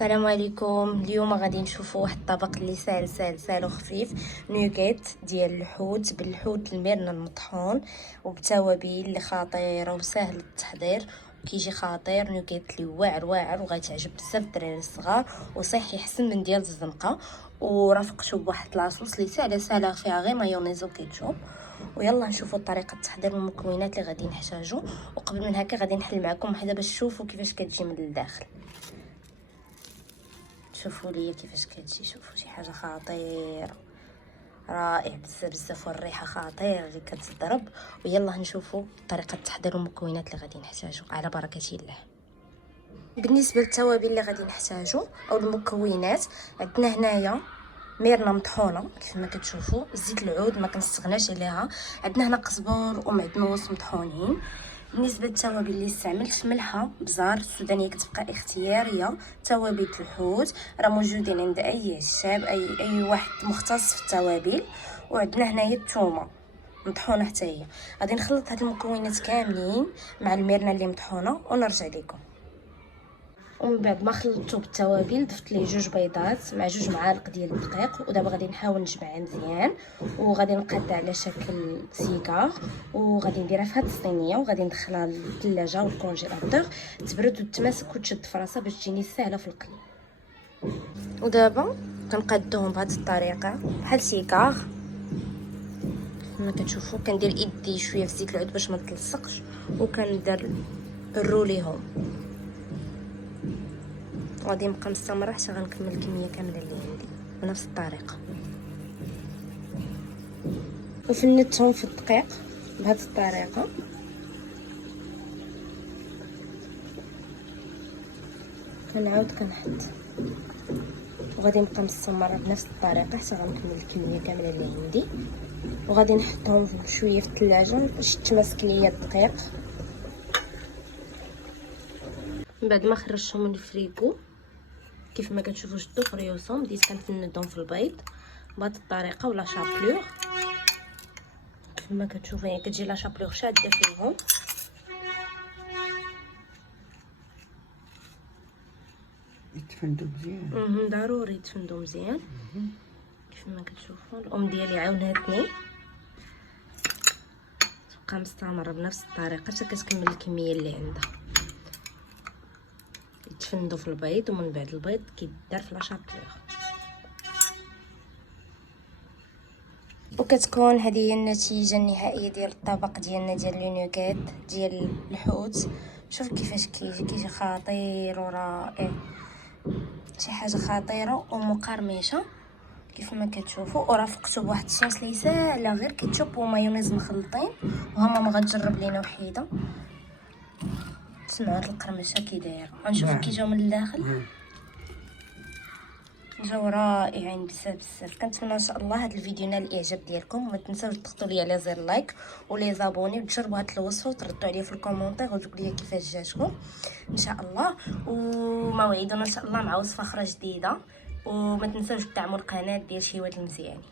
السلام عليكم. اليوم غادي نشوفوا واحد الطبق اللي ساهل ساهل ساهل وخفيف، نوغيت ديال الحوت بالحوت المرنه المطحون وبتوابل اللي خطيره وسهل التحضير وكيجي خطير. نوغيت اللي واعر واعر وغيتعجب بزاف الدراري الصغار وصحي حسن من ديال الزنقه، ورافقته بواحد لاصوص اللي ساهله فيها غير مايونيز وكيتشوب. ويلا نشوفوا طريقه التحضير والمكونات اللي غادي نحتاجو. وقبل من هكا غادي نحل معكم وحده باش تشوفوا كيفاش كتجي من الداخل. شوفوا ليا كيفاش كتجي، شوفوا شي حاجه خطيره، رائع بزاف بزاف، والريحه خطيره اللي كتضرب. ويلا نشوفوا طريقه التحضير والمكونات اللي غادي نحتاجو على بركه الله. بالنسبه للتوابل اللي غادي نحتاجو او المكونات، عندنا هنايا ميرنا مطحونه كيف ما كتشوفوا، زيت العود ما كنستغناش عليها، عندنا هنا قزبر ومعدنوس مطحونين. بالنسبه للتوابل اللي استعملت، ملحه، بزار السودانيه كتبقى اختياريه، توابل الحوت راه موجودين عند اي عشاب، اي واحد مختص في التوابل. وعندنا هنايا الثومه مطحونه حتى هي. غادي نخلط هاد المكونات كاملين مع الميرنا اللي مطحونه ونرجع لكم. ومن بعد ما خلطته بالتوابل ضفت ليه 2 بيضات مع 2 معالق ديال الدقيق. ودابا غادي نحاول نجمعها مزيان، وغادي نقادها على شكل سيكار، وغادي نديرها في هاد الصينيه وغادي ندخلها للثلاجه والكونجيلاتور تبرد وتماسك وتشد في راسها باش تجيني ساهله في القلي. ودابا كنقادوهم بهاد الطريقه بحال سيكار كما كتشوفوا. كندير ايدي شويه في زيت العود باش ما تلصقش، وكندير الروليهم. غادي نبقى مستمره حتى غنكمل الكميه كامله اللي عندي بنفس الطريقه. وفنتهم في الدقيق بهذه الطريقه. كنعاود كنحط، وغادي نبقى مستمره بنفس الطريقه حتى غنكمل الكميه كامله اللي عندي. وغادي نحطهم شويه في الثلاجه باش تماسك ليا الدقيق. من بعد ما خرجتهم من الفريكو كيف ما كتشوفوا شدوا في ريوسهم، بديت كنفندهم في البيض بهذه الطريقه ولا شابلور كما كتشوفوا. يعني كتجي لا شابلور شاده فيهم. يتفندوا مزيان، ضروري يتفندوا مزيان كيف ما كتشوفوا. الام ديالي عاوناتني تبقى مستمره بنفس الطريقه حتى كتكمل الكميه اللي عندها. يتفندوا في البيض، ومن بعد البيض كيدار في لا شابلور. وكتكون هذه هي النتيجه النهائيه ديال الطبق ديالنا ديال لي نوغيت ديال الحوت. شوف كيفاش كيجي خطير ورائع، شي حاجه خطيره ومقرمشه كيف ما كتشوفوا. ورافقته بواحد الصوص اللي ساهله غير كيتشوب ومايونيز مخلطين. وها ماما غتجرب لينا وحيده. تسمعوا القرمشه كي دايره، غنشوفوا كي جاو من الداخل. جاو رائعين بزاف بزاف. كنتمنى ان شاء الله هذا الفيديو نال الاعجاب ديالكم. وما تنساوش تضغطوا لي على زر لايك ولي زابوني وتجربوا هذه الوصفه وتردوا عليا في الكومونتير وتقولوا لي كيفاش جاتكم ان شاء الله. وموعدنا ان شاء الله مع وصفه اخرى جديده. وما تنساوش تدعموا القناه ديال شهيوات المزياني.